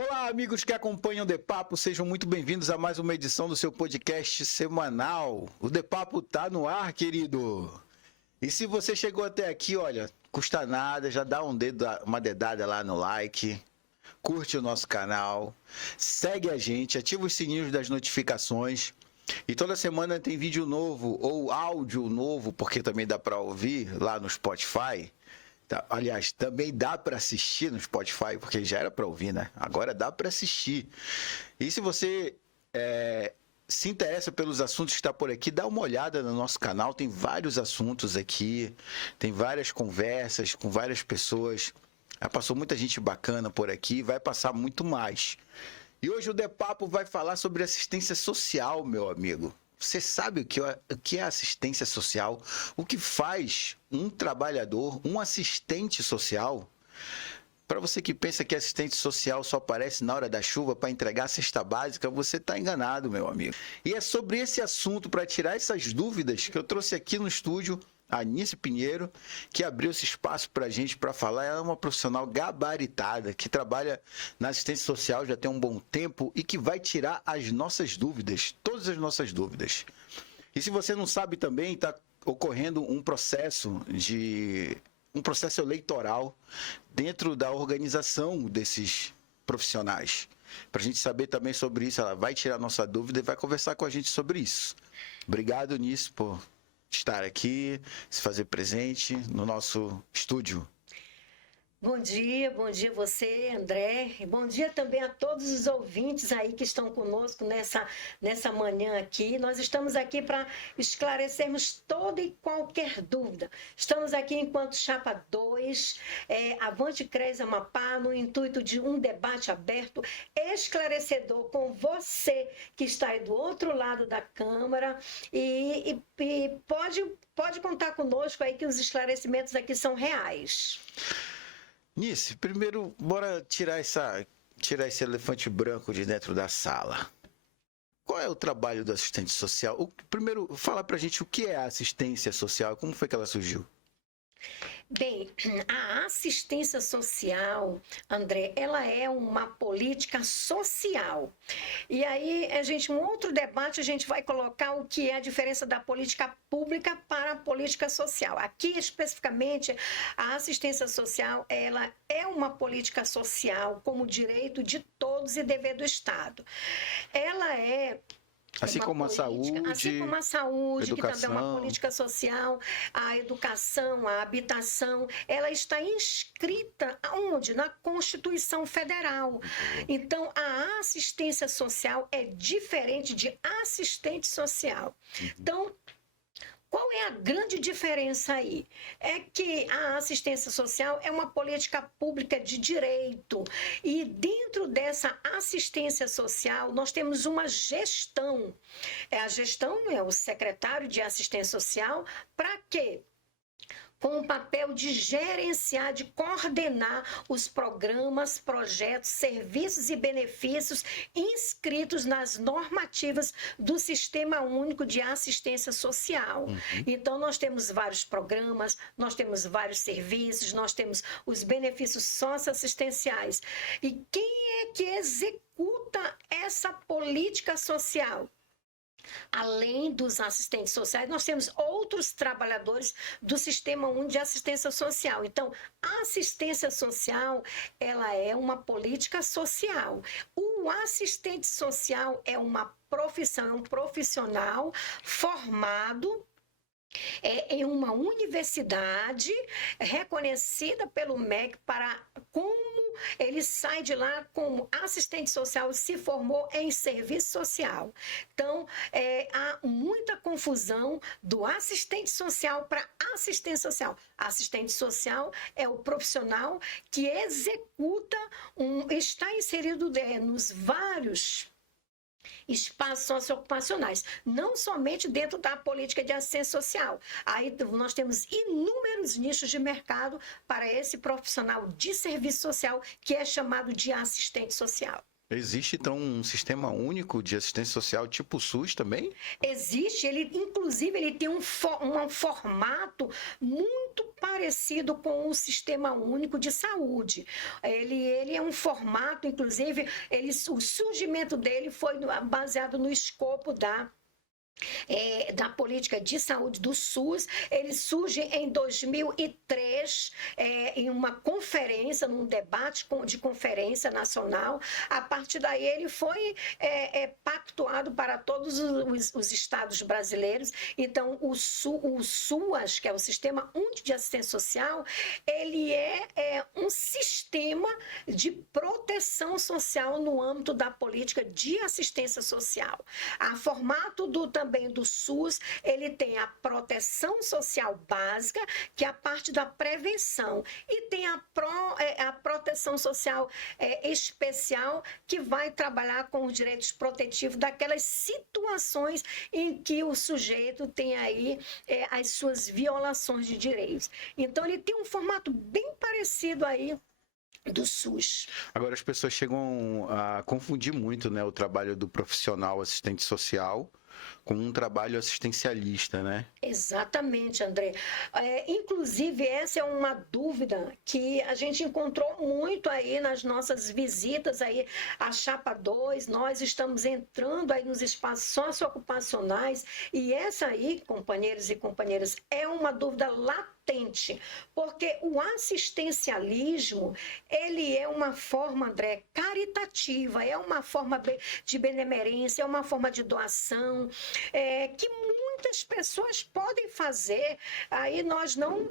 Olá, amigos que acompanham o The Papo, sejam muito bem-vindos a mais uma edição do seu podcast semanal. O The Papo tá no ar, querido. E se você chegou até aqui, olha, custa nada, já dá uma dedada lá no like, curte o nosso canal, segue a gente, ativa os sininhos das notificações. E toda semana tem vídeo novo ou áudio novo, porque também dá para ouvir lá no Spotify. Aliás, também dá para assistir no Spotify, porque já era para ouvir, né? Agora dá para assistir. E se você se interessa pelos assuntos que está por aqui, dá uma olhada no nosso canal. Tem vários assuntos aqui, tem várias conversas com várias pessoas. Já passou muita gente bacana por aqui, vai passar muito mais. E hoje o The Papo vai falar sobre assistência social, meu amigo. Você sabe o que é assistência social? O que faz um trabalhador, um assistente social? Para você que pensa que assistente social só aparece na hora da chuva para entregar a cesta básica, você está enganado, meu amigo. E é sobre esse assunto, para tirar essas dúvidas, que eu trouxe aqui no estúdio a Nice Pinheiro, que abriu esse espaço para a gente para falar. Ela é uma profissional gabaritada, que trabalha na assistência social já tem um bom tempo e que vai tirar as nossas dúvidas, todas as nossas dúvidas. E se você não sabe também, está ocorrendo um processo eleitoral dentro da organização desses profissionais. Para a gente saber também sobre isso, ela vai tirar nossa dúvida e vai conversar com a gente sobre isso. Obrigado, Nice, por estar aqui, se fazer presente no nosso estúdio. Bom dia você, André. E bom dia também a todos os ouvintes aí que estão conosco nessa manhã aqui. Nós estamos aqui para esclarecermos toda e qualquer dúvida. Estamos aqui enquanto Chapa 2, Avante CRES Amapá, no intuito de um debate aberto, esclarecedor com você que está aí do outro lado da Câmara e pode contar conosco aí que os esclarecimentos aqui são reais. Nice, primeiro, bora tirar esse elefante branco de dentro da sala. Qual é o trabalho do assistente social? Primeiro, fala pra gente o que é a assistência social, como foi que ela surgiu? Bem, a assistência social, André, ela é uma política social. E aí, um outro debate, a gente vai colocar o que é a diferença da política pública para a política social. Aqui, especificamente, a assistência social, ela é uma política social como direito de todos e dever do Estado. Ela é Assim como a saúde, educação, que também é uma política social, a educação, a habitação, ela está inscrita onde? Na Constituição Federal. Então, a assistência social é diferente de assistente social. Então, qual é a grande diferença aí? É que a assistência social é uma política pública de direito e dentro dessa assistência social nós temos uma gestão. A gestão é o secretário de assistência social para quê? Com o papel de gerenciar, de coordenar os programas, projetos, serviços e benefícios inscritos nas normativas do Sistema Único de Assistência Social. Então, nós temos vários programas, nós temos vários serviços, nós temos os benefícios socioassistenciais. E quem é que executa essa política social? Além dos assistentes sociais, nós temos outros trabalhadores do Sistema Único de Assistência Social. Então, a assistência social, ela é uma política social. O assistente social é uma profissão, é um profissional formado em uma universidade reconhecida pelo MEC para como ele sai de lá como assistente social, se formou em serviço social. Então, há muita confusão do assistente social para assistência social. Assistente social é o profissional que executa, está inserido nos vários espaços socioocupacionais, não somente dentro da política de assistência social. Aí nós temos inúmeros nichos de mercado para esse profissional de serviço social que é chamado de assistente social. Existe, então, um sistema único de assistência social tipo SUS também? Existe, inclusive, ele tem um formato muito parecido com o Sistema Único de Saúde. Ele é um formato, inclusive, o surgimento dele foi baseado no escopo da política de saúde do SUS. Ele surge em 2003, em uma conferência, num debate de conferência nacional. A partir daí, ele foi pactuado para todos os estados brasileiros. Então, o SUAS, que é o Sistema Único de Assistência Social, ele é um sistema de proteção social no âmbito da política de assistência social. A formato também do SUS, ele tem a proteção social básica, que é a parte da prevenção, e tem a proteção social especial, que vai trabalhar com os direitos protetivos daquelas situações em que o sujeito tem aí as suas violações de direitos. Então, ele tem um formato bem parecido aí do SUS. Agora, as pessoas chegam a confundir muito, né, o trabalho do profissional assistente social com um trabalho assistencialista, né? Exatamente, André. Inclusive, essa é uma dúvida que a gente encontrou muito aí nas nossas visitas aí à Chapa 2. Nós estamos entrando aí nos espaços socioocupacionais, e essa aí, companheiros e companheiras, é uma dúvida latente, porque o assistencialismo, ele é uma forma, André, caritativa, é uma forma de benemerência, é uma forma de doação, que muitas pessoas podem fazer. Aí nós não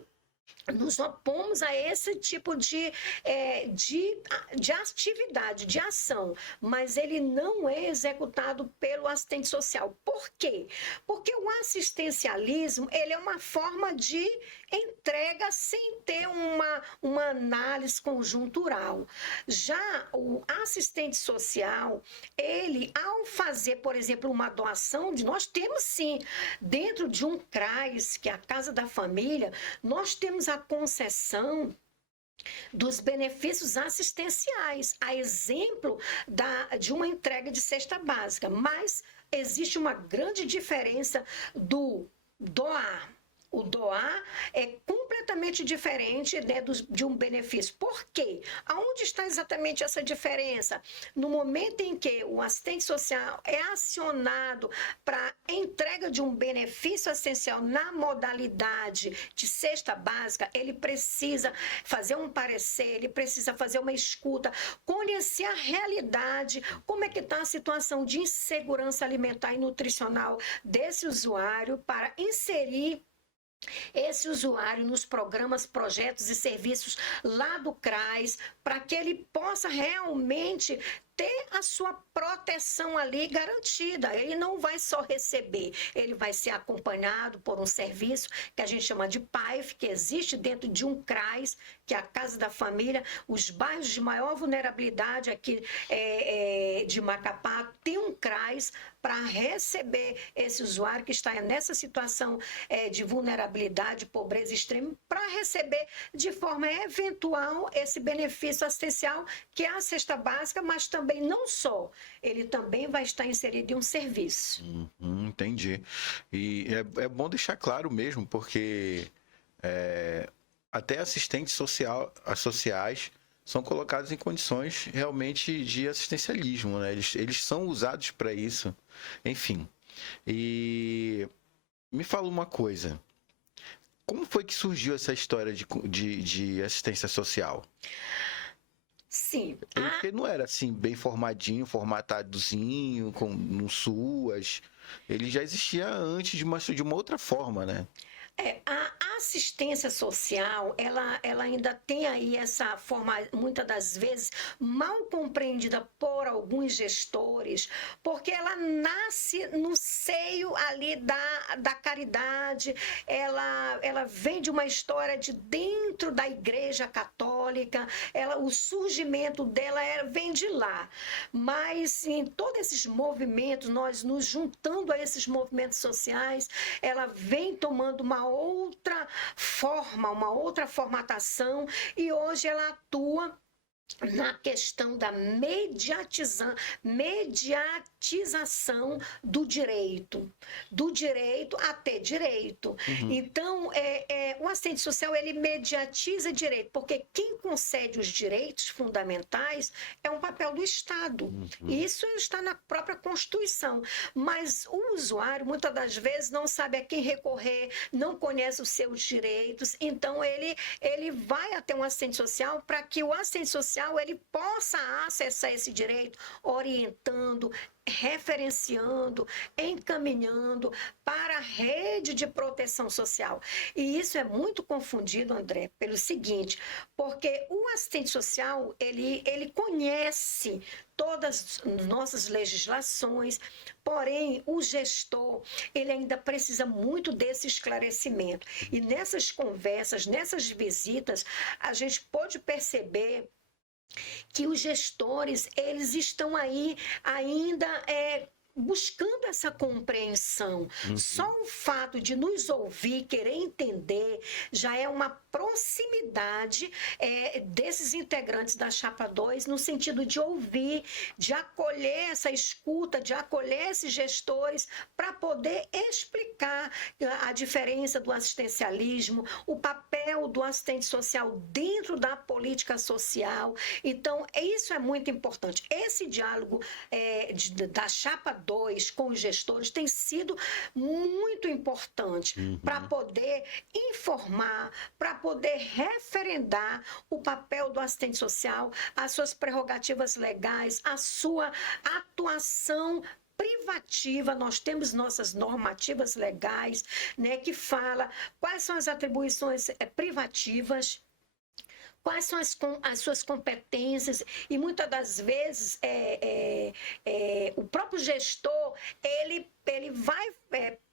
nos opomos a esse tipo de atividade, de ação, mas ele não é executado pelo assistente social. Por quê? Porque o assistencialismo, ele é uma forma de entrega sem ter uma análise conjuntural. Já o assistente social, ele, ao fazer, por exemplo, uma doação, nós temos sim, dentro de um CRAS, que é a Casa da Família, nós temos a concessão dos benefícios assistenciais, a exemplo de uma entrega de cesta básica, mas existe uma grande diferença do doar. O doar é completamente diferente, né, de um benefício. Por quê? Aonde está exatamente essa diferença? No momento em que o assistente social é acionado para entrega de um benefício assistencial na modalidade de cesta básica, ele precisa fazer um parecer, ele precisa fazer uma escuta, conhecer a realidade, como é que está a situação de insegurança alimentar e nutricional desse usuário, para inserir esse usuário nos programas, projetos e serviços lá do CRAS, para que ele possa realmente ter a sua proteção ali garantida. Ele não vai só receber, ele vai ser acompanhado por um serviço que a gente chama de PAIF, que existe dentro de um CRAS, que é a Casa da Família. Os bairros de maior vulnerabilidade aqui de Macapá tem um CRAS para receber esse usuário que está nessa situação de vulnerabilidade, pobreza extrema, para receber de forma eventual esse benefício assistencial, que é a cesta básica, mas também não só, ele também vai estar inserido em um serviço. Entendi. E é bom deixar claro mesmo, porque até assistentes sociais são colocados em condições realmente de assistencialismo, né? Eles são usados para isso. Enfim. E me fala uma coisa. Como foi que surgiu essa história de assistência social? Sim. Porque não era assim, bem formadinho, formatadozinho, no SUAS. Ele já existia antes de uma outra forma, né? A assistência social, ela ainda tem aí essa forma, muitas das vezes, mal compreendida por alguns gestores, porque ela nasce no seio ali da caridade, ela vem de uma história de dentro da Igreja Católica, o surgimento dela vem de lá. Mas em todos esses movimentos, nós nos juntando a esses movimentos sociais, ela vem tomando uma outra forma, uma outra formatação, e hoje ela atua na questão da mediatização do direito a ter direito. Então, o assistente social, ele mediatiza direito, porque quem concede os direitos fundamentais é um papel do Estado. Isso está na própria Constituição. Mas o usuário, muitas das vezes, não sabe a quem recorrer, não conhece os seus direitos, então ele vai até um assistente social para que o assistente social ele possa acessar esse direito, orientando, referenciando, encaminhando para a rede de proteção social. E isso é muito confundido, André, pelo seguinte, porque o assistente social, ele conhece todas as nossas legislações, porém, o gestor, ele ainda precisa muito desse esclarecimento. E nessas conversas, nessas visitas, a gente pode perceber que os gestores, eles estão aí ainda buscando essa compreensão. Só o fato de nos ouvir, querer entender, já é uma proximidade desses integrantes da Chapa 2, no sentido de ouvir, de acolher essa escuta, de acolher esses gestores, para poder explicar a diferença do assistencialismo, o papel do assistente social dentro da política social. Então, isso é muito importante. Esse diálogo da Chapa 2 com os gestores tem sido muito importante para poder informar, para poder referendar o papel do assistente social, as suas prerrogativas legais, a sua atuação privativa. Nós temos nossas normativas legais, né, que fala quais são as atribuições privativas, quais são as suas competências, e muitas das vezes o próprio gestor, ele vai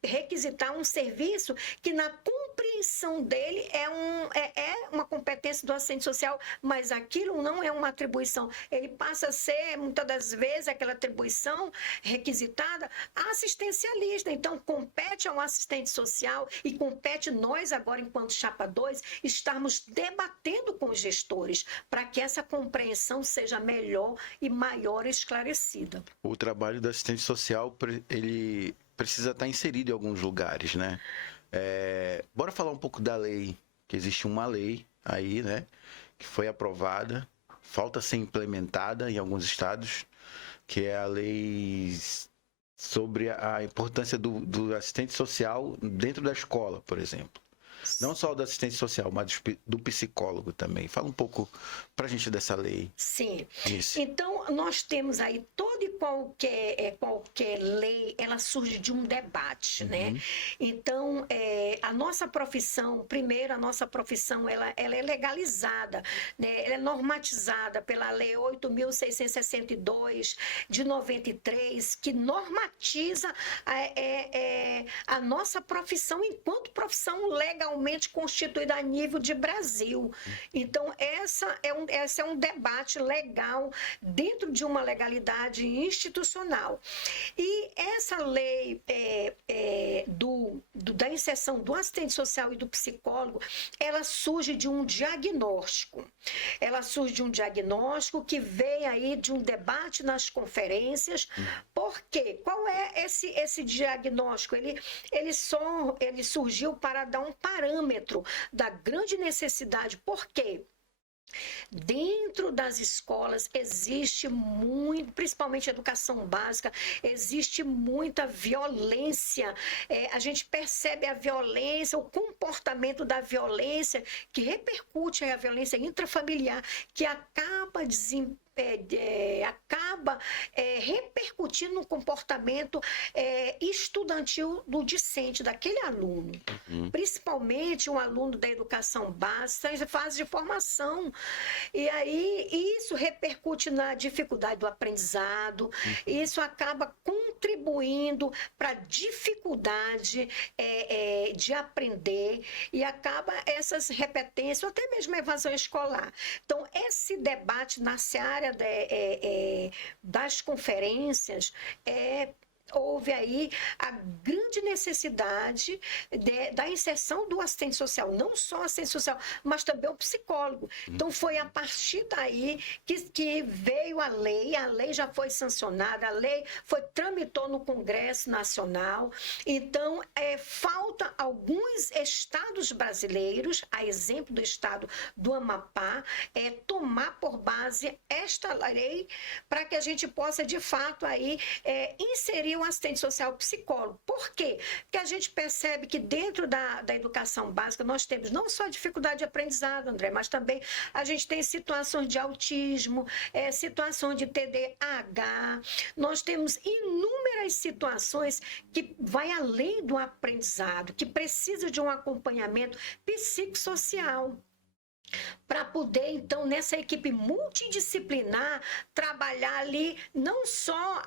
requisitar um serviço que na compreensão dele é uma competência do assistente social, mas aquilo não é uma atribuição. Ele passa a ser, muitas das vezes, aquela atribuição requisitada assistencialista. Então, compete ao assistente social e compete nós agora, enquanto Chapa 2, estarmos debatendo com os gestores para que essa compreensão seja melhor e maior esclarecida. O trabalho do assistente social, ele precisa estar inserido em alguns lugares, né? Bora falar um pouco da lei, que existe uma lei aí, né? Que foi aprovada, falta ser implementada em alguns estados, que é a lei sobre a importância do assistente social dentro da escola, por exemplo. Não só do assistente social, mas do psicólogo também. Fala um pouco pra gente dessa lei. Sim. Isso. Então, nós temos aí toda e qualquer lei, ela surge de um debate, né? Então, a nossa profissão, primeiro, ela é legalizada, né? Ela é normatizada pela Lei 8.662, de 93, que normatiza a nossa profissão enquanto profissão legalmente constituída a nível de Brasil. Então, esse é um debate legal dentro de uma legalidade institucional. E essa lei da inserção do assistente social e do psicólogo, ela surge de um diagnóstico. Ela surge de um diagnóstico que veio aí de um debate nas conferências. Por quê? Qual é esse diagnóstico? Ele surgiu para dar um parâmetro da grande necessidade. Por quê? Dentro das escolas existe muito, principalmente educação básica, existe muita violência. A gente percebe a violência, o comportamento da violência, que repercute a violência intrafamiliar, que acaba repercutindo no comportamento estudantil do discente, daquele aluno. Principalmente um aluno da educação básica, em fase de formação. E aí isso repercute na dificuldade do aprendizado, isso acaba contribuindo para a dificuldade de aprender, e acaba essas repetências, ou até mesmo evasão escolar. Então, esse debate na seara das conferências houve aí a grande necessidade da inserção do assistente social, não só o assistente social, mas também o psicólogo. Então, foi a partir daí que veio a lei já foi sancionada, a lei tramitou no Congresso Nacional. Então, falta alguns estados brasileiros, a exemplo do estado do Amapá, tomar por base esta lei para que a gente possa, de fato, aí, inserir o assistente social psicólogo. Por quê? Porque a gente percebe que dentro da educação básica nós temos não só dificuldade de aprendizado, André, mas também a gente tem situações de autismo, situações de TDAH, nós temos inúmeras situações que vai além do aprendizado, que precisa de um acompanhamento psicossocial, para poder, então, nessa equipe multidisciplinar, trabalhar ali não só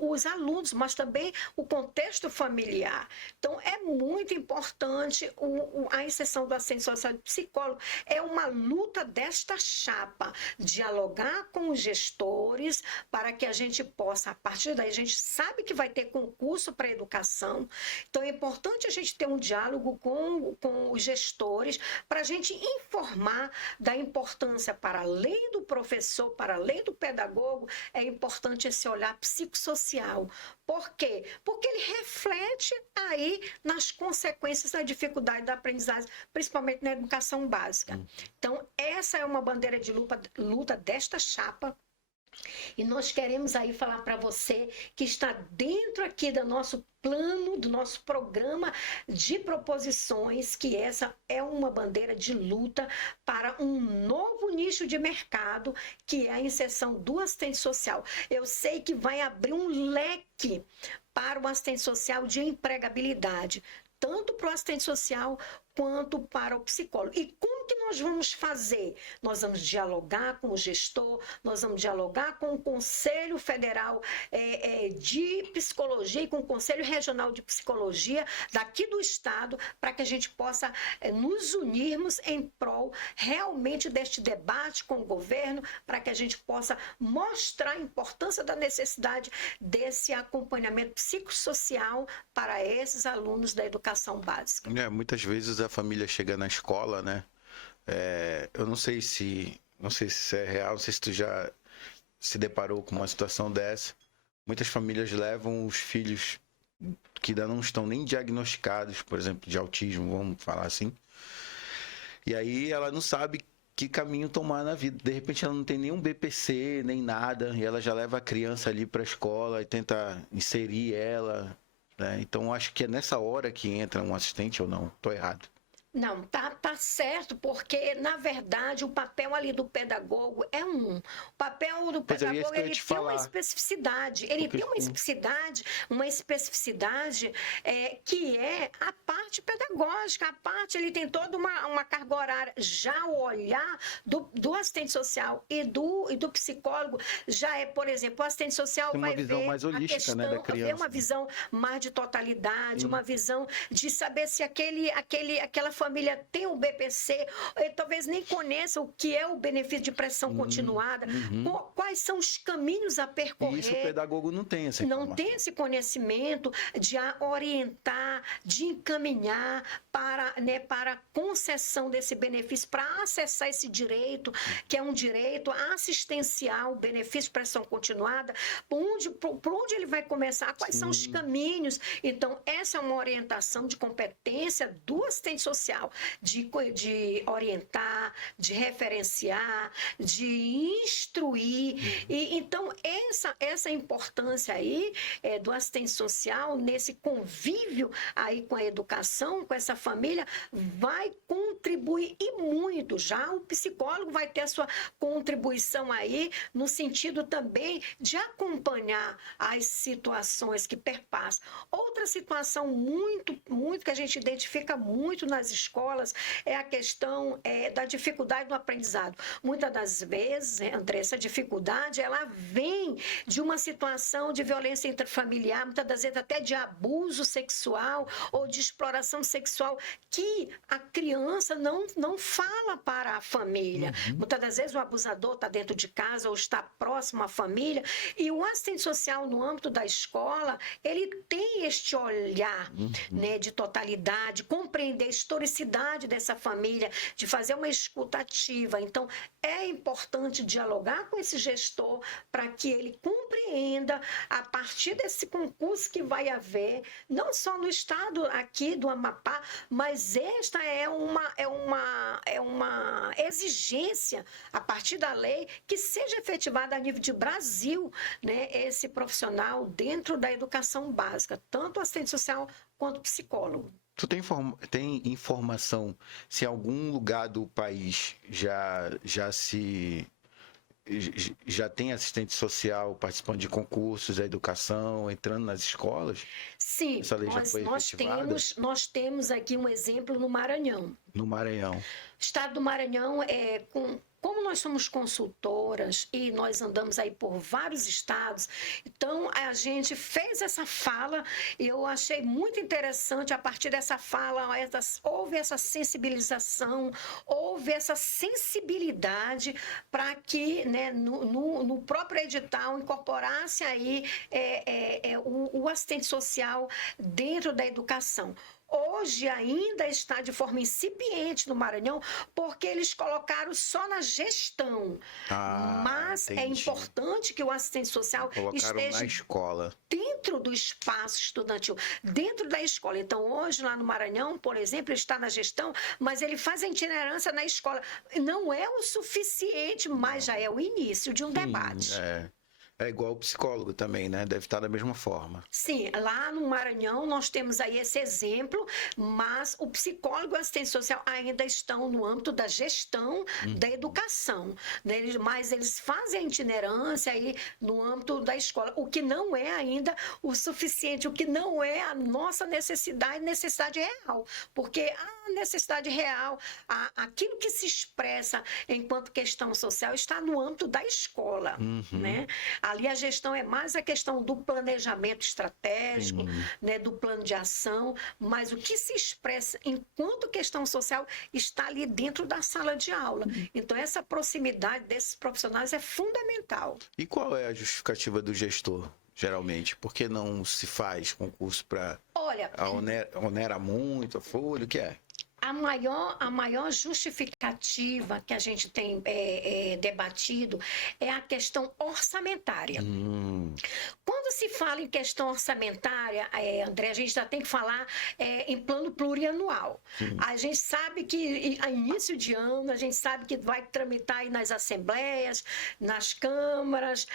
os alunos, mas também o contexto familiar. Então, é muito importante a inserção do assistente social e psicólogo. É uma luta desta chapa, dialogar com os gestores para que a gente possa, a partir daí, a gente sabe que vai ter concurso para a educação, então é importante a gente ter um diálogo com os gestores para a gente informar da importância, para além do professor, para além do pedagogo, é importante esse olhar psicossocial. Por quê? Porque ele reflete aí nas consequências da dificuldade da aprendizagem, principalmente na educação básica. Então, essa é uma bandeira de luta desta chapa. E nós queremos aí falar para você que está dentro aqui do nosso plano, do nosso programa de proposições, que essa é uma bandeira de luta para um novo nicho de mercado, que é a inserção do assistente social. Eu sei que vai abrir um leque para o assistente social de empregabilidade, tanto para o assistente social quanto para o psicólogo. E como que nós vamos fazer? Nós vamos dialogar com o gestor, nós vamos dialogar com o Conselho Federal de Psicologia e com o Conselho Regional de Psicologia daqui do Estado, para que a gente possa nos unirmos em prol realmente deste debate com o governo, para que a gente possa mostrar a importância da necessidade desse acompanhamento psicossocial para esses alunos da educação básica. Muitas vezes a família chega na escola, né? Eu não sei se isso é real, não sei se tu já se deparou com uma situação dessa. Muitas famílias levam os filhos que ainda não estão nem diagnosticados, por exemplo, de autismo, vamos falar assim. E aí ela não sabe que caminho tomar na vida. De repente ela não tem nenhum BPC, nem nada, e ela já leva a criança ali para a escola e tenta inserir ela, né? Então acho que é nessa hora que entra um assistente ou não? Tô errado. Não, tá certo, porque, na verdade, o papel ali do pedagogo é o papel do pedagogo, ele tem uma especificidade, uma especificidade que é a parte pedagógica, ele tem toda uma carga horária. Já o olhar do assistente social e do psicólogo já é, por exemplo, o assistente social vai ver uma visão mais holística, né, da criança. Uma visão mais de totalidade, uma visão de saber se aquela família tem um BPC, talvez nem conheça o que é o benefício de prestação continuada, quais são os caminhos a percorrer. E isso o pedagogo não tem essa informação. Não tem esse conhecimento de orientar, de encaminhar para a concessão desse benefício, para acessar esse direito, que é um direito assistencial, benefício de prestação continuada, por onde ele vai começar, quais são os caminhos. Então, essa é uma orientação de competência do assistente social, de orientar, de referenciar, de instruir. E então essa importância aí do assistente social nesse convívio aí com a educação, com essa família, vai contribuir e muito. Já o psicólogo vai ter a sua contribuição aí no sentido também de acompanhar as situações que perpassam. Outra situação muito que a gente identifica muito nas escolas é a questão da dificuldade do aprendizado. Muitas das vezes, André, essa dificuldade, ela vem de uma situação de violência intrafamiliar, muitas das vezes até de abuso sexual ou de exploração sexual, que a criança não fala para a família. Muitas das vezes o abusador está dentro de casa ou está próximo à família, e o assistente social no âmbito da escola, ele tem este olhar, né, de totalidade, compreender a historicidade dessa família, de fazer uma escuta ativa. Então, é importante dialogar com esse gestor para que ele compreenda, a partir desse concurso que vai haver, não só no estado aqui do Amapá, mas esta é uma exigência, a partir da lei, que seja efetivada a nível de Brasil, né, esse profissional dentro da educação básica, tanto assistente social quanto psicólogo. Tu tem informação se em algum lugar do país já tem assistente social participando de concursos da educação, entrando nas escolas? Sim, essa lei já foi efetivada? Nós temos aqui um exemplo no Maranhão. No Maranhão. O estado do Maranhão, como nós somos consultoras e nós andamos aí por vários estados, então a gente fez essa fala e eu achei muito interessante. A partir dessa fala, houve essa sensibilização, houve essa sensibilidade para que, né, no próprio edital incorporasse aí o assistente social dentro da educação. Hoje ainda está de forma incipiente no Maranhão, porque eles colocaram só na gestão. Mas entendi. é importante que o assistente social esteja na escola, dentro do espaço estudantil, dentro da escola. Então, hoje, lá no Maranhão, por exemplo, ele está na gestão, mas ele faz a itinerância na escola. Não é o suficiente, mas já é o início de um debate. É igual o psicólogo também, né? Deve estar da mesma forma. Sim, lá no Maranhão nós temos aí esse exemplo, mas o psicólogo e o assistente social ainda estão no âmbito da gestão da educação, né? Mas eles fazem a itinerância aí no âmbito da escola, o que não é ainda o suficiente, o que não é a nossa necessidade real, porque a necessidade real, aquilo que se expressa enquanto questão social está no âmbito da escola, né? Ali a gestão é mais a questão do planejamento estratégico, né, do plano de ação, mas o que se expressa enquanto questão social está ali dentro da sala de aula. Então, essa proximidade desses profissionais é fundamental. E qual é a justificativa do gestor, geralmente? Por que não se faz concurso para... Olha, onera muito a folha, o que é? A maior justificativa que a gente tem debatido é a questão orçamentária. Quando se fala em questão orçamentária, André, a gente já tem que falar em plano plurianual. A gente sabe que, a início de ano, a gente sabe que vai tramitar aí nas assembleias, nas câmaras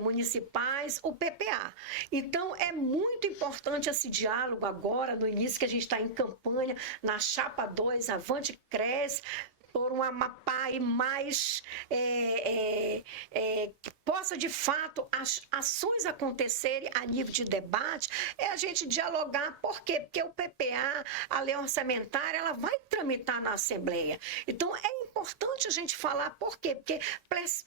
municipais, o PPA. Então, é muito importante esse diálogo agora, no início que a gente está em campanha, na chapa 2, Avante Cresce, por um Amapá e mais que possa, de fato, as ações acontecerem a nível de debate, é a gente dialogar. Por quê? Porque o PPA, a lei orçamentária, ela vai tramitar na Assembleia. Então, é importante a gente falar. Por quê? Porque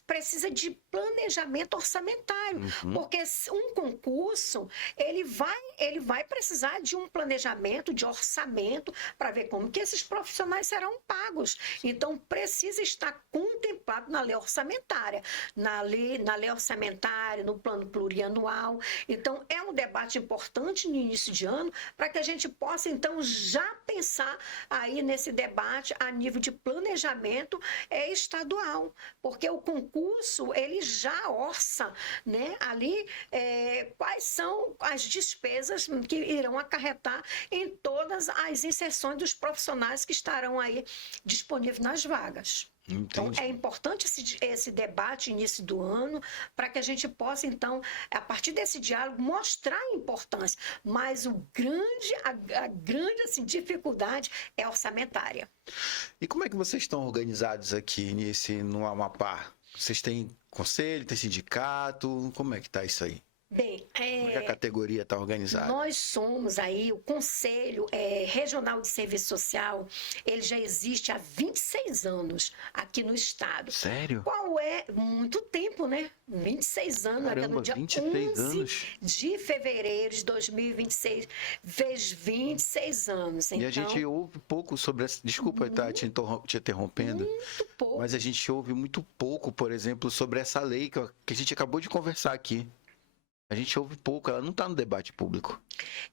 precisa de planejamento orçamentário. Porque um concurso, ele vai precisar de um planejamento, de orçamento, para ver como que esses profissionais serão pagos. Então, precisa estar contemplado na lei orçamentária, na lei orçamentária, no plano plurianual. Então, é um debate importante no início de ano, para que a gente possa, então, já pensar aí nesse debate a nível de planejamento estadual, porque o concurso, ele já orça, né, ali quais são as despesas que irão acarretar em todas as inserções dos profissionais que estarão aí disponíveis nas vagas. Então, é importante esse debate início do ano, para que a gente possa, então, a partir desse diálogo, mostrar a importância. Mas a grande assim, dificuldade é orçamentária. E como é que vocês estão organizados aqui no Amapá? Vocês têm conselho, tem sindicato? Como é que está isso aí? Bem, Como é que a categoria está organizada? Nós somos aí, o Conselho Regional de Serviço Social, ele já existe há 26 anos aqui no estado. Sério? Qual é? Muito tempo, né? 26 anos. Caramba, no dia 23 anos. de fevereiro de 2026, fez 26 anos. Então, E a gente ouve pouco sobre essa... Desculpa estar te interrompendo. Muito pouco. Mas a gente ouve muito pouco, por exemplo, sobre essa lei que a gente acabou de conversar aqui. A gente ouve pouco, ela não está no debate público.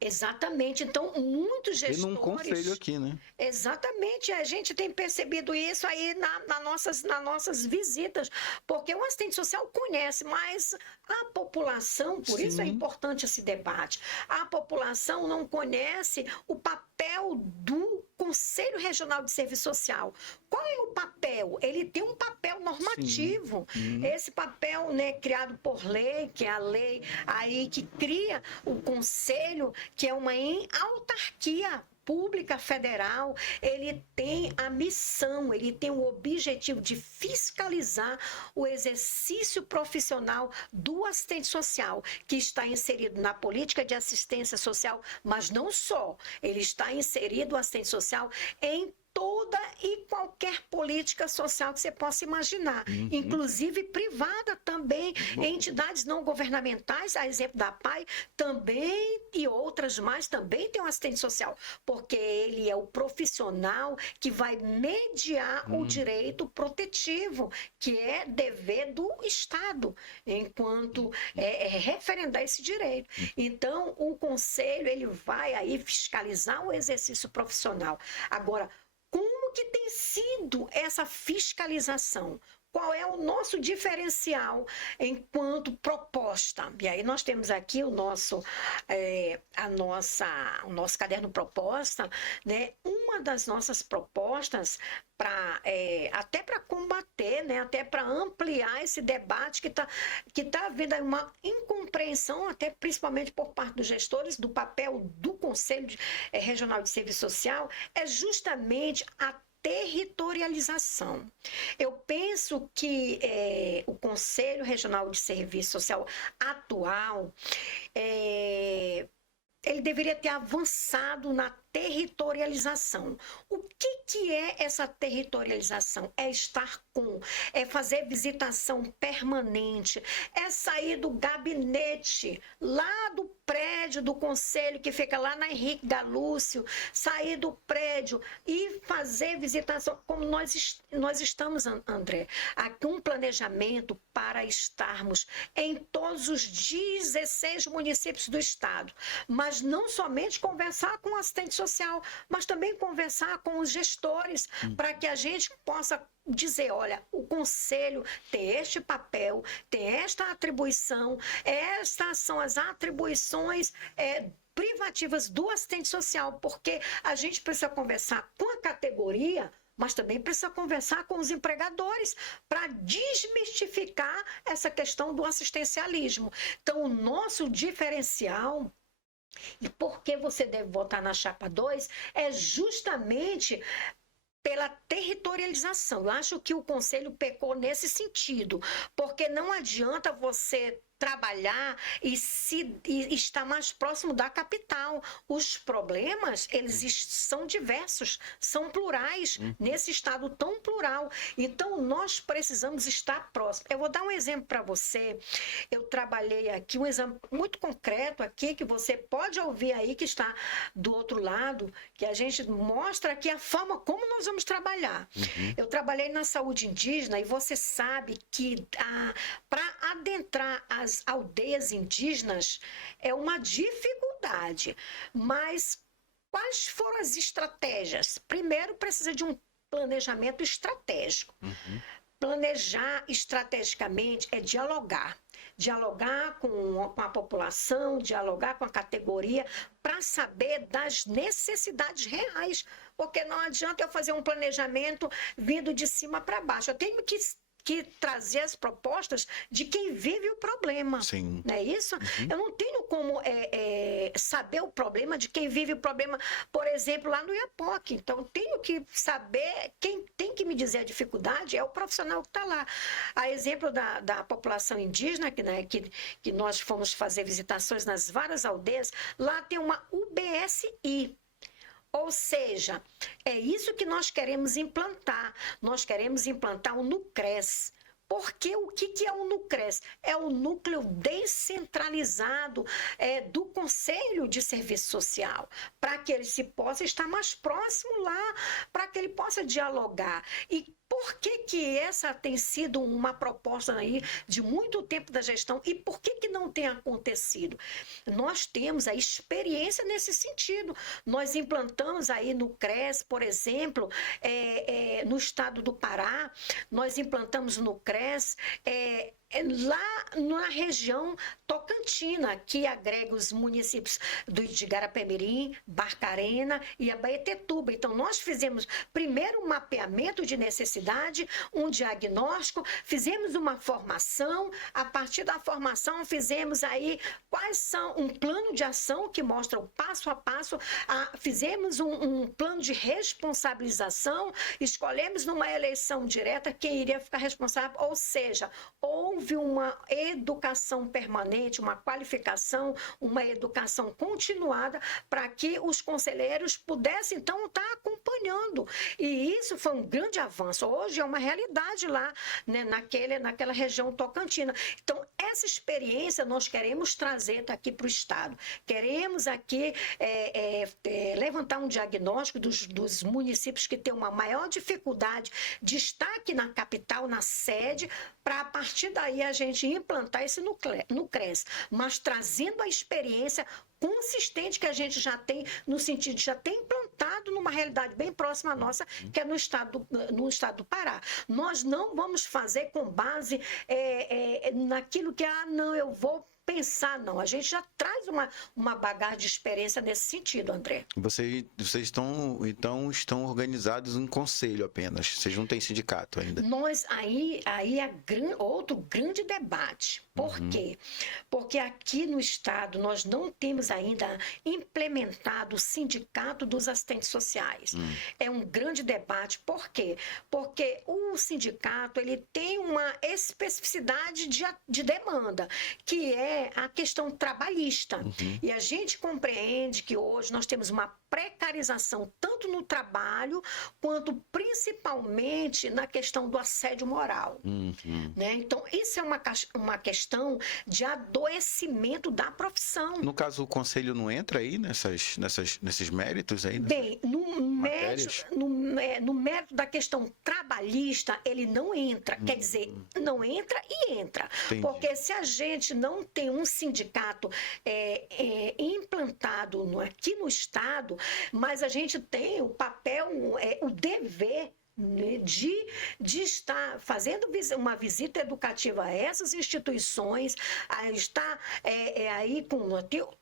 Exatamente. Então, muitos gestores... E num conselho aqui, né? Exatamente. A gente tem percebido isso aí nas nossas visitas, porque o assistente social conhece, mas a população, por isso é importante esse debate, a população não conhece o papel do Conselho Regional de Serviço Social. Qual é o papel? Ele tem um papel normativo. Esse papel, né, criado por lei, que é a lei aí que cria o Conselho, que é uma autarquia pública federal, ele tem a missão, ele tem o objetivo de fiscalizar o exercício profissional do assistente social, que está inserido na política de assistência social, mas não só, ele está inserido, o assistente social, em toda e qualquer política social que você possa imaginar, inclusive privada também, entidades não governamentais, a exemplo da PAI, também e outras mais, também tem um assistente social, porque ele é o profissional que vai mediar o direito protetivo, que é dever do Estado, enquanto referendar esse direito. Então, o Conselho, ele vai aí fiscalizar o exercício profissional. Agora, como que tem sido essa fiscalização? Qual é o nosso diferencial enquanto proposta? E aí nós temos aqui o nosso caderno proposta, né? Uma das nossas propostas até para combater, né? Até para ampliar esse debate que tá havendo aí uma incompreensão, até principalmente por parte dos gestores, do papel do Conselho Regional de Serviço Social, é justamente a territorialização. Eu penso que o Conselho Regional de Serviço Social atual, ele deveria ter avançado na territorialização. O que é essa territorialização? É estar é fazer visitação permanente, é sair do gabinete, lá do prédio do conselho, que fica lá na Henrique Galúcio, sair do prédio e fazer visitação, como nós estamos, André, aqui um planejamento para estarmos em todos os 16 municípios do estado, mas não somente conversar com o assistente social, mas também conversar com os gestores, para que a gente possa dizer, olha, o conselho tem este papel, tem esta atribuição, estas são as atribuições privativas do assistente social, porque a gente precisa conversar com a categoria, mas também precisa conversar com os empregadores para desmistificar essa questão do assistencialismo. Então, o nosso diferencial, e por que você deve votar na chapa 2, é justamente pela territorialização. Eu acho que o Conselho pecou nesse sentido, porque não adianta você trabalhar e estar mais próximo da capital. Os problemas, eles são diversos, são plurais, nesse estado tão plural. Então, nós precisamos estar próximos. Eu vou dar um exemplo para você. Eu trabalhei aqui, um exemplo muito concreto aqui, que você pode ouvir aí, que está do outro lado, que a gente mostra aqui a forma como nós vamos trabalhar. Eu trabalhei na saúde indígena e você sabe que para adentrar as aldeias indígenas é uma dificuldade, mas quais foram as estratégias? Primeiro, precisa de um planejamento estratégico. Planejar estrategicamente é dialogar com a população, dialogar com a categoria, para saber das necessidades reais, porque não adianta eu fazer um planejamento vindo de cima para baixo, eu tenho que que trazer as propostas de quem vive o problema. Sim. Não é isso? Eu não tenho como saber o problema de quem vive o problema, por exemplo, lá no Iapoque. Então, eu tenho que saber, quem tem que me dizer a dificuldade é o profissional que está lá. A exemplo da população indígena, que nós fomos fazer visitações nas várias aldeias, lá tem uma UBSI. Ou seja, é isso que nós queremos implantar. Nós queremos implantar o NUCRES. Porque o que é o NUCRES? É o núcleo descentralizado do Conselho de Serviço Social, para que ele se possa estar mais próximo lá, para que ele possa dialogar. E por que essa tem sido uma proposta aí de muito tempo da gestão e por que não tem acontecido? Nós temos a experiência nesse sentido. Nós implantamos aí no CRES, por exemplo, no estado do Pará, nós implantamos no CRES lá na região tocantina, que agrega os municípios de Garapé-Mirim, Barcarena e Abaetetuba. Então, nós fizemos primeiro um mapeamento de necessidade, um diagnóstico, fizemos uma formação, a partir da formação fizemos aí quais são um plano de ação que mostra o passo a passo, fizemos um plano de responsabilização, escolhemos numa eleição direta quem iria ficar responsável, ou seja, houve uma educação permanente, uma qualificação, uma educação continuada para que os conselheiros pudessem, então, estar acompanhando. E isso foi um grande avanço. Hoje é uma realidade lá, né, naquela região tocantina. Então, essa experiência nós queremos trazer aqui para o Estado. Queremos aqui levantar um diagnóstico dos municípios que têm uma maior dificuldade de estar aqui na capital, na sede, para a partir daí a gente implantar isso no CRES, mas trazendo a experiência consistente que a gente já tem, no sentido de já ter implantado numa realidade bem próxima à nossa, que é no estado do Pará. Nós não vamos fazer com base naquilo que, não, eu vou pensar, não. A gente já traz uma bagagem de experiência nesse sentido, André. Vocês estão organizados em conselho apenas, vocês não têm sindicato ainda? Nós, aí outro grande debate. Por quê? Porque aqui no Estado nós não temos ainda implementado o sindicato dos assistentes sociais. É um grande debate. Por quê? Porque o sindicato ele tem uma especificidade de demanda, que é a questão trabalhista. E a gente compreende que hoje nós temos uma precarização tanto no trabalho quanto principalmente na questão do assédio moral. Né? Então, isso é uma questão de adoecimento da profissão. No caso, o conselho não entra aí nesses méritos aí? Bem, no mérito da questão trabalhista, ele não entra. Quer dizer, não entra e entra. Entendi. Porque se a gente não tem um sindicato implantado aqui no Estado, mas a gente tem o papel, o dever de estar fazendo uma visita educativa a essas instituições, a estar aí com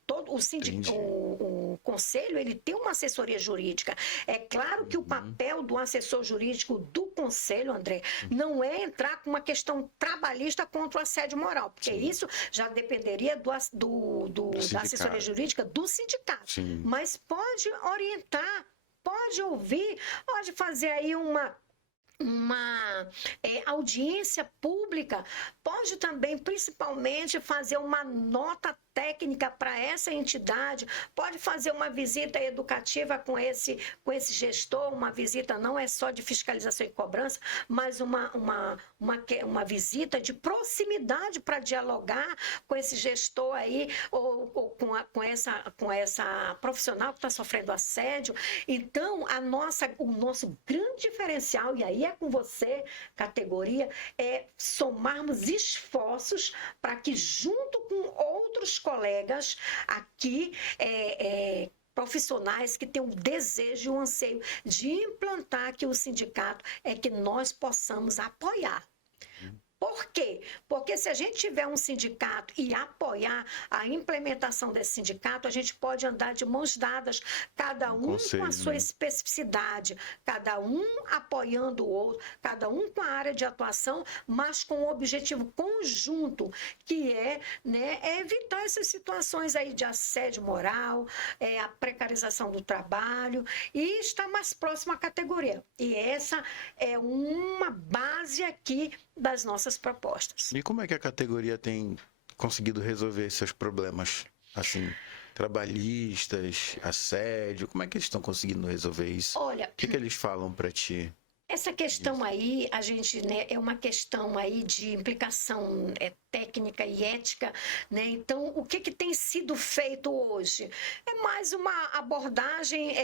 todo o conselho, ele tem uma assessoria jurídica. É claro que o papel do assessor jurídico do conselho, André, não é entrar com uma questão trabalhista contra o assédio moral, porque isso já dependeria da assessoria jurídica do sindicato. Mas pode orientar, pode ouvir, pode fazer aí uma audiência pública, pode também, principalmente, fazer uma nota técnica para essa entidade, pode fazer uma visita educativa com esse gestor, uma visita não é só de fiscalização e cobrança, mas uma visita de proximidade para dialogar com esse gestor aí, ou com essa profissional que está sofrendo assédio. Então, o nosso grande diferencial, e aí é com você, categoria, é somarmos esforços para que, junto com outros colegas aqui, profissionais que têm um desejo e um anseio de implantar aqui o sindicato, é que nós possamos apoiar. Por quê? Porque se a gente tiver um sindicato e apoiar a implementação desse sindicato, a gente pode andar de mãos dadas, cada um com a sua especificidade, cada um apoiando o outro, cada um com a área de atuação, mas com um objetivo conjunto, que é, né, evitar essas situações aí de assédio moral, a precarização do trabalho e estar mais próximo à categoria. E essa é uma base aqui das nossas propostas. E como é que a categoria tem conseguido resolver seus problemas, assim, trabalhistas, assédio? Como é que eles estão conseguindo resolver isso? Olha, o que eles falam para ti? Essa questão aí, a gente, né, é uma questão aí de implicação técnica e ética, né? Então, o que tem sido feito hoje? É mais uma abordagem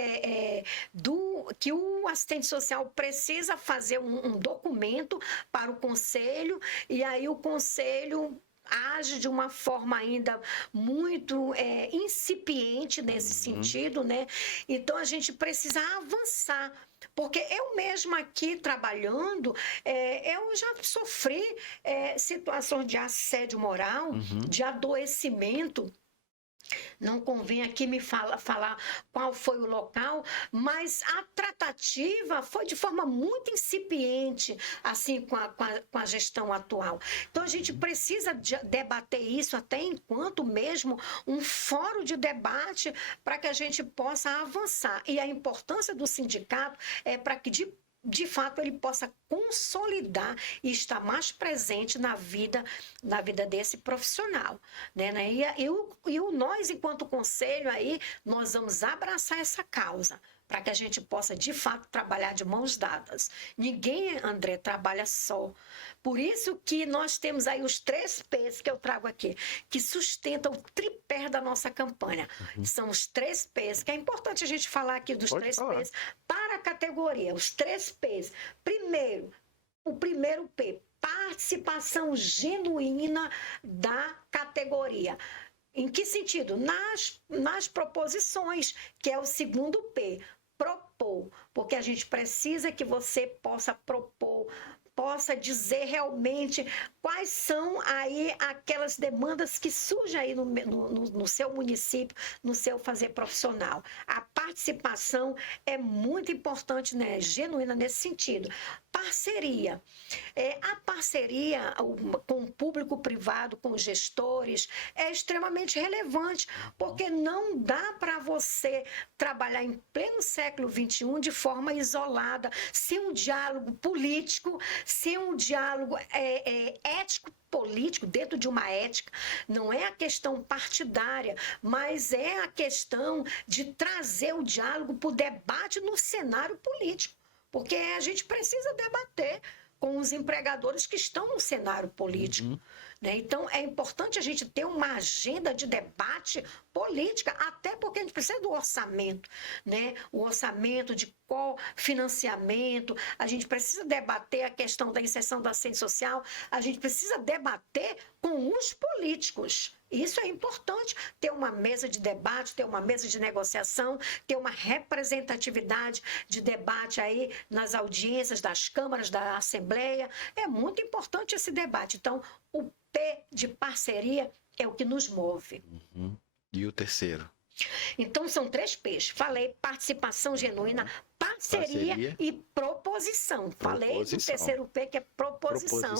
do que o assistente social precisa fazer um documento para o conselho, e aí o conselho age de uma forma ainda muito incipiente nesse sentido, né? Então, a gente precisa avançar. Porque eu mesma aqui trabalhando, eu já sofri situações de assédio moral, de adoecimento. Não convém aqui me falar qual foi o local, mas a tratativa foi de forma muito incipiente, assim, com a gestão atual. Então, a gente precisa debater isso até enquanto mesmo um fórum de debate para que a gente possa avançar. E a importância do sindicato é para que, de fato, ele possa consolidar e estar mais presente na vida desse profissional, né? Nós, enquanto conselho, aí, nós vamos abraçar essa causa, para que a gente possa, de fato, trabalhar de mãos dadas. Ninguém, André, trabalha só. Por isso que nós temos aí os 3 P's que eu trago aqui, que sustentam o tripé da nossa campanha. São os 3 P's, que é importante a gente falar aqui dos 3 P's para a categoria. Os 3 P's. Primeiro, o primeiro P, participação genuína da categoria. Em que sentido? Nas proposições, que é o segundo P, propor, porque a gente precisa que você possa propor, possa dizer realmente quais são aí aquelas demandas que surgem aí no seu município, no seu fazer profissional. A participação é muito importante, né? Genuína nesse sentido. Parceria. A parceria com o público-privado, com os gestores, é extremamente relevante, porque não dá para você trabalhar em pleno século XXI de forma isolada, sem um diálogo político, sem um diálogo ético-político, dentro de uma ética. Não é a questão partidária, mas é a questão de trazer o diálogo para o debate no cenário político. Porque a gente precisa debater com os empregadores que estão no cenário político. Né? Então, é importante a gente ter uma agenda de debate política, até porque a gente precisa do orçamento, né? O orçamento de cofinanciamento, a gente precisa debater a questão da inserção da assistência social, a gente precisa debater com os políticos. Isso é importante, ter uma mesa de debate, ter uma mesa de negociação, ter uma representatividade de debate aí nas audiências das câmaras, da Assembleia. É muito importante esse debate. Então, o P de parceria é o que nos move. E o terceiro? Então, são 3 P's. Falei participação genuína, parceria e proposição. Falei do terceiro P, que é proposição.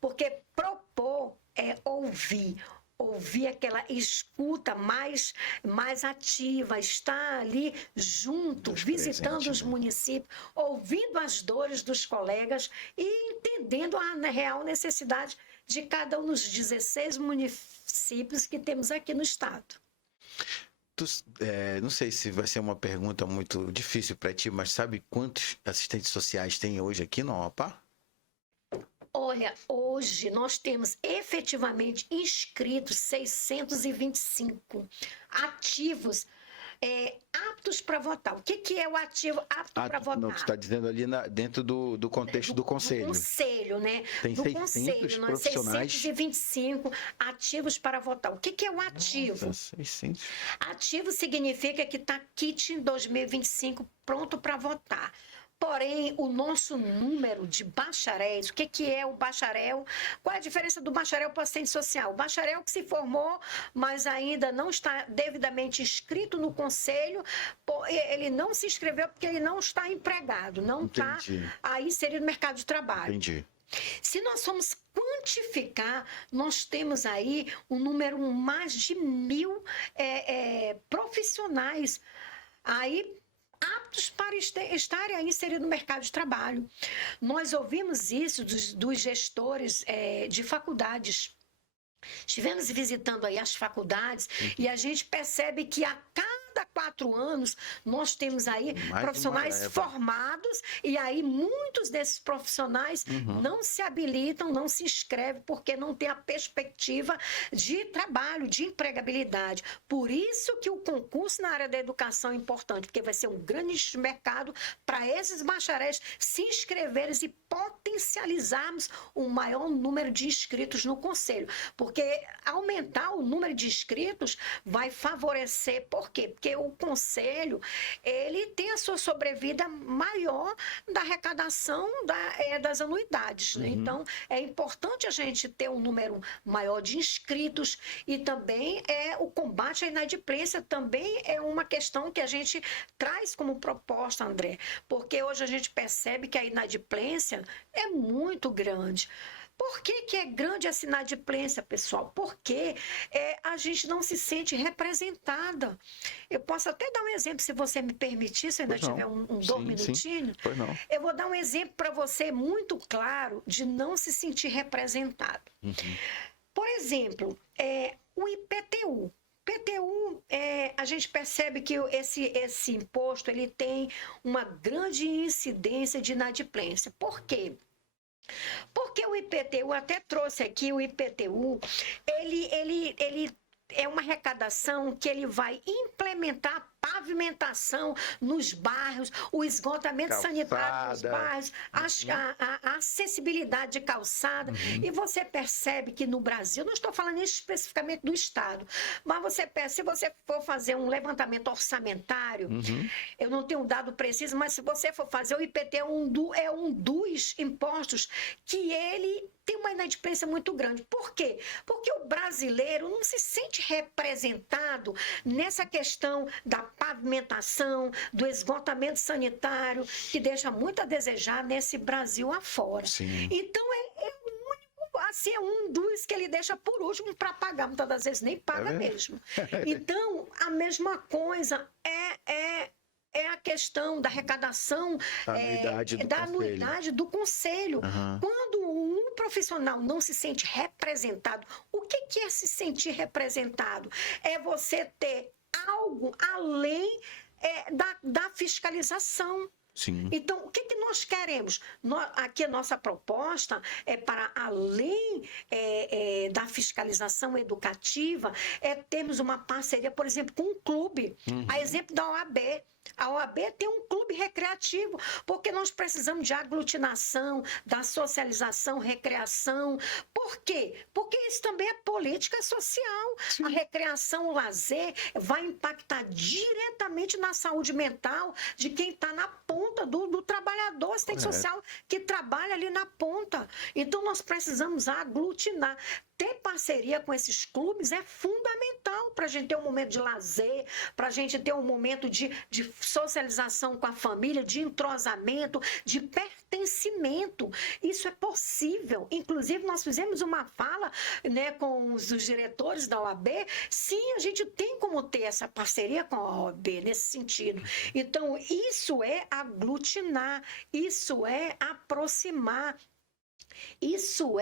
Porque propor é ouvir aquela escuta mais ativa, estar ali junto, visitando os municípios, ouvindo as dores dos colegas e entendendo a real necessidade de cada um dos 16 municípios que temos aqui no estado. Não sei se vai ser uma pergunta muito difícil para ti, mas sabe quantos assistentes sociais tem hoje aqui no Amapá? Olha, hoje nós temos efetivamente inscritos 625 ativos aptos para votar. O que é o ativo apto para votar? Não, tu está dizendo ali dentro do contexto do conselho. Do conselho, né? Tem 600 profissionais. 625 ativos para votar. O que é o ativo? Nossa, 600. Ativo significa que está kit em 2025 pronto para votar. Porém, o nosso número de bacharéis, o que é o bacharel? Qual é a diferença do bacharel para o assistente social? O bacharel que se formou, mas ainda não está devidamente inscrito no conselho, ele não se inscreveu porque ele não está empregado, não está aí inserido no mercado de trabalho. Entendi. Se nós formos quantificar, nós temos aí um número mais de 1.000 profissionais aí aptos para estarem aí inseridos no mercado de trabalho. Nós ouvimos isso dos gestores de faculdades. Estivemos visitando aí as faculdades e a gente percebe que a cada 4 anos nós temos aí profissionais formados e aí muitos desses profissionais não se habilitam, não se inscrevem porque não tem a perspectiva de trabalho, de empregabilidade. Por isso que o concurso na área da educação é importante, porque vai ser um grande mercado para esses bacharéis se inscreverem e potencializarmos o maior número de inscritos no conselho. Porque aumentar o número de inscritos vai favorecer, por quê? Porque o conselho, ele tem a sua sobrevida maior da arrecadação das anuidades, né? Então, é importante a gente ter um número maior de inscritos e também o combate à inadimplência também é uma questão que a gente traz como proposta, André, porque hoje a gente percebe que a inadimplência é muito grande. Por que é grande essa inadimplência, pessoal? Porque a gente não se sente representada. Eu posso até dar um exemplo, se você me permitir, se ainda tiver um 2 minutinhos. Pois não. Eu vou dar um exemplo para você muito claro de não se sentir representado. Por exemplo, o IPTU. IPTU, a gente percebe que esse imposto ele tem uma grande incidência de inadimplência. Por quê? Porque o IPTU, até trouxe aqui o IPTU, ele é uma arrecadação que ele vai implementar pavimentação nos bairros, o esgotamento sanitário nos bairros, a acessibilidade de calçada. E você percebe que no Brasil, não estou falando especificamente do Estado, mas você percebe, se você for fazer um levantamento orçamentário, eu não tenho um dado preciso, mas se você for fazer, o IPT é um dos impostos que ele tem uma inadimplência muito grande. Por quê? Porque o brasileiro não se sente representado nessa questão da pavimentação, do esgotamento sanitário, que deixa muito a desejar nesse Brasil afora. Então, é um dos que ele deixa por último para pagar, muitas das vezes nem paga mesmo. Então, a mesma coisa é a questão da arrecadação da anuidade do conselho. Quando um profissional não se sente representado, o que é se sentir representado? É você ter algo além da fiscalização. Então, o que nós queremos? Aqui a nossa proposta é para além da fiscalização educativa, termos uma parceria, por exemplo, com um clube. A exemplo da OAB. A OAB tem um clube recreativo, porque nós precisamos de aglutinação, da socialização, recreação. Por quê? Porque isso também é política social. A recreação, o lazer, vai impactar diretamente na saúde mental de quem está na ponta do trabalhador assistente social, que trabalha ali na ponta. Então, nós precisamos aglutinar. Ter parceria com esses clubes é fundamental para a gente ter um momento de lazer, para a gente ter um momento de socialização com a família, de entrosamento, de pertencimento. Isso é possível. Inclusive, nós fizemos uma fala, né, com os diretores da OAB. Sim, a gente tem como ter essa parceria com a OAB nesse sentido. Então, isso é aglutinar, isso é aproximar. Isso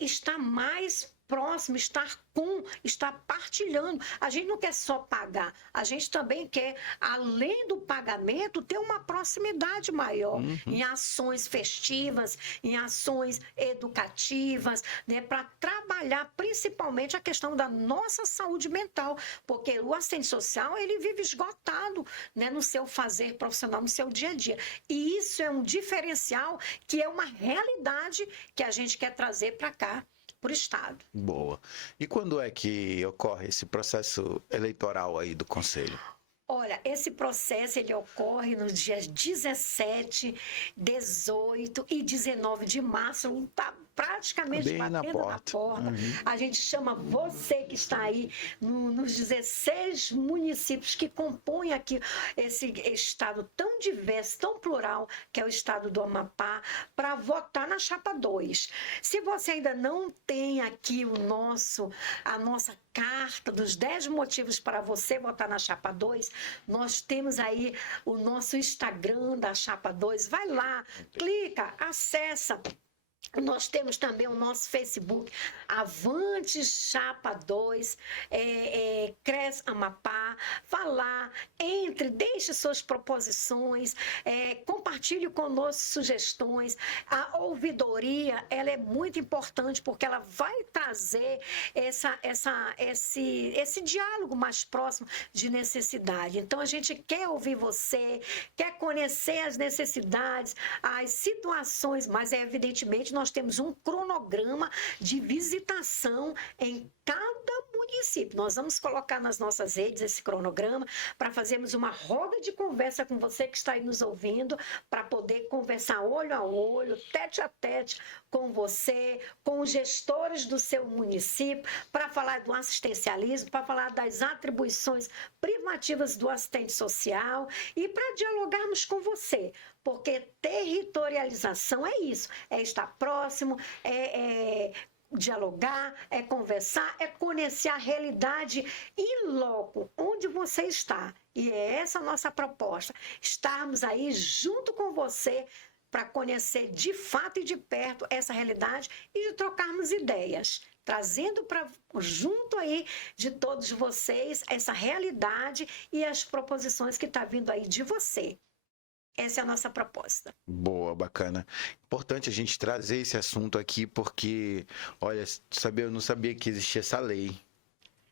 estar mais próximo, estar partilhando. A gente não quer só pagar, a gente também quer, além do pagamento, ter uma proximidade maior em ações festivas, em ações educativas, né, para trabalhar principalmente a questão da nossa saúde mental, porque o assistente social, ele vive esgotado, né, no seu fazer profissional, no seu dia a dia. E isso é um diferencial que é uma realidade que a gente quer trazer para cá, para o Estado. Boa. E quando é que ocorre esse processo eleitoral aí do Conselho? Olha, esse processo ele ocorre nos dias 17, 18 e 19 de março. Está praticamente bem batendo na porta. Uhum. A gente chama você que está aí nos 16 municípios que compõem aqui esse estado tão diverso, tão plural, que é o estado do Amapá, para votar na chapa 2. Se você ainda não tem aqui a nossa carta dos 10 motivos para você votar na chapa 2, nós temos aí o nosso Instagram da chapa 2. Vai lá, clica, acessa. Nós temos também o nosso Facebook, Avante Chapa 2, Cres Amapá. Vá lá, entre, deixe suas proposições, compartilhe conosco sugestões. A ouvidoria, ela é muito importante porque ela vai trazer esse diálogo mais próximo de necessidade. Então, a gente quer ouvir você, quer conhecer as necessidades, as situações, mas evidentemente nós temos um cronograma de visitação em cada município. Nós vamos colocar nas nossas redes esse cronograma para fazermos uma roda de conversa com você que está aí nos ouvindo, para poder conversar olho a olho, tete a tete com você, com os gestores do seu município, para falar do assistencialismo, para falar das atribuições privativas do assistente social e para dialogarmos com você. Porque territorialização é isso, é estar próximo, dialogar, é conversar, é conhecer a realidade in loco, onde você está. E é essa a nossa proposta, estarmos aí junto com você para conhecer de fato e de perto essa realidade e de trocarmos ideias, trazendo junto aí de todos vocês essa realidade e as proposições que estão vindo aí de você. Essa é a nossa proposta. Boa, bacana. Importante a gente trazer esse assunto aqui porque, olha, eu não sabia que existia essa lei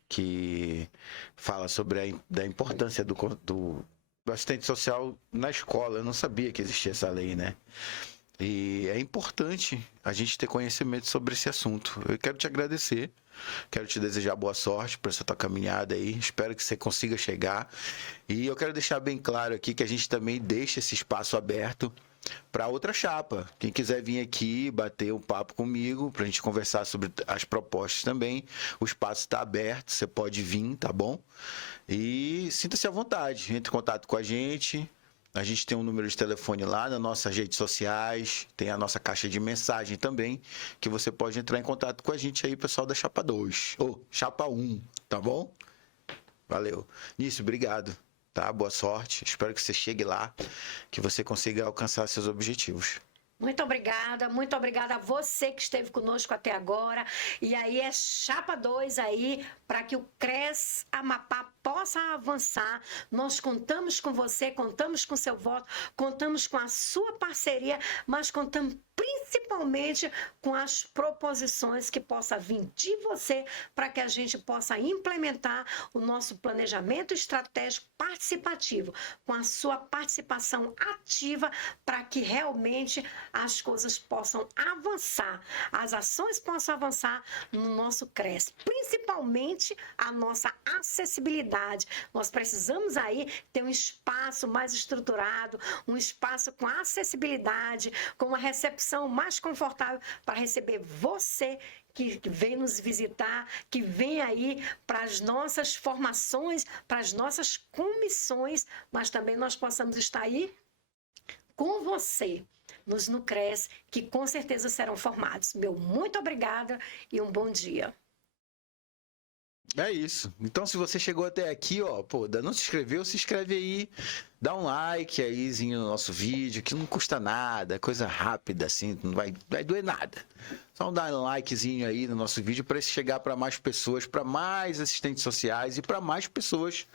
que fala sobre a importância do assistente social na escola. Eu não sabia que existia essa lei, né? E é importante a gente ter conhecimento sobre esse assunto. Eu quero te agradecer. Quero te desejar boa sorte para essa tua caminhada aí. Espero que você consiga chegar. E eu quero deixar bem claro aqui que a gente também deixa esse espaço aberto para outra chapa. Quem quiser vir aqui bater um papo comigo, para a gente conversar sobre as propostas também, o espaço está aberto, você pode vir, tá bom? E sinta-se à vontade, entre em contato com a gente. A gente tem um número de telefone lá nas nossas redes sociais, tem a nossa caixa de mensagem também, que você pode entrar em contato com a gente aí, pessoal da Chapa 2, ou Chapa 1, tá bom? Valeu. Nício, obrigado, tá? Boa sorte, espero que você chegue lá, que você consiga alcançar seus objetivos. Muito obrigada a você que esteve conosco até agora. E aí é Chapa 2 aí, para que o CRES Amapá possa avançar. Nós contamos com você, contamos com seu voto, contamos com a sua parceria, mas contamos principalmente com as proposições que possa vir de você para que a gente possa implementar o nosso planejamento estratégico participativo, com a sua participação ativa para que realmente as coisas possam avançar, as ações possam avançar no nosso CRES, principalmente a nossa acessibilidade. Nós precisamos aí ter um espaço mais estruturado, um espaço com acessibilidade, com uma recepção mais confortável para receber você que vem nos visitar, que vem aí para as nossas formações, para as nossas comissões, mas também nós possamos estar aí com você no CRES, que com certeza serão formados. Meu muito obrigada e um bom dia. É isso. Então, se você chegou até aqui, ó, pô, não se inscreveu, se inscreve aí, dá um like aí no nosso vídeo, que não custa nada, coisa rápida, assim, não vai doer nada. Só dar um likezinho aí no nosso vídeo para chegar para mais pessoas, para mais assistentes sociais e para mais pessoas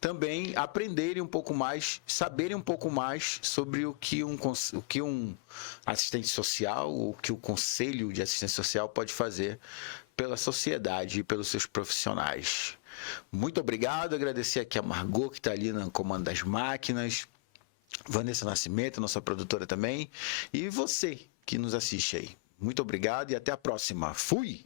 também aprenderem um pouco mais, saberem um pouco mais sobre o que um assistente social, o que o Conselho de Assistência Social pode fazer pela sociedade e pelos seus profissionais. Muito obrigado, agradecer aqui a Margot, que está ali no comando das máquinas, Vanessa Nascimento, nossa produtora também, e você que nos assiste aí. Muito obrigado e até a próxima. Fui!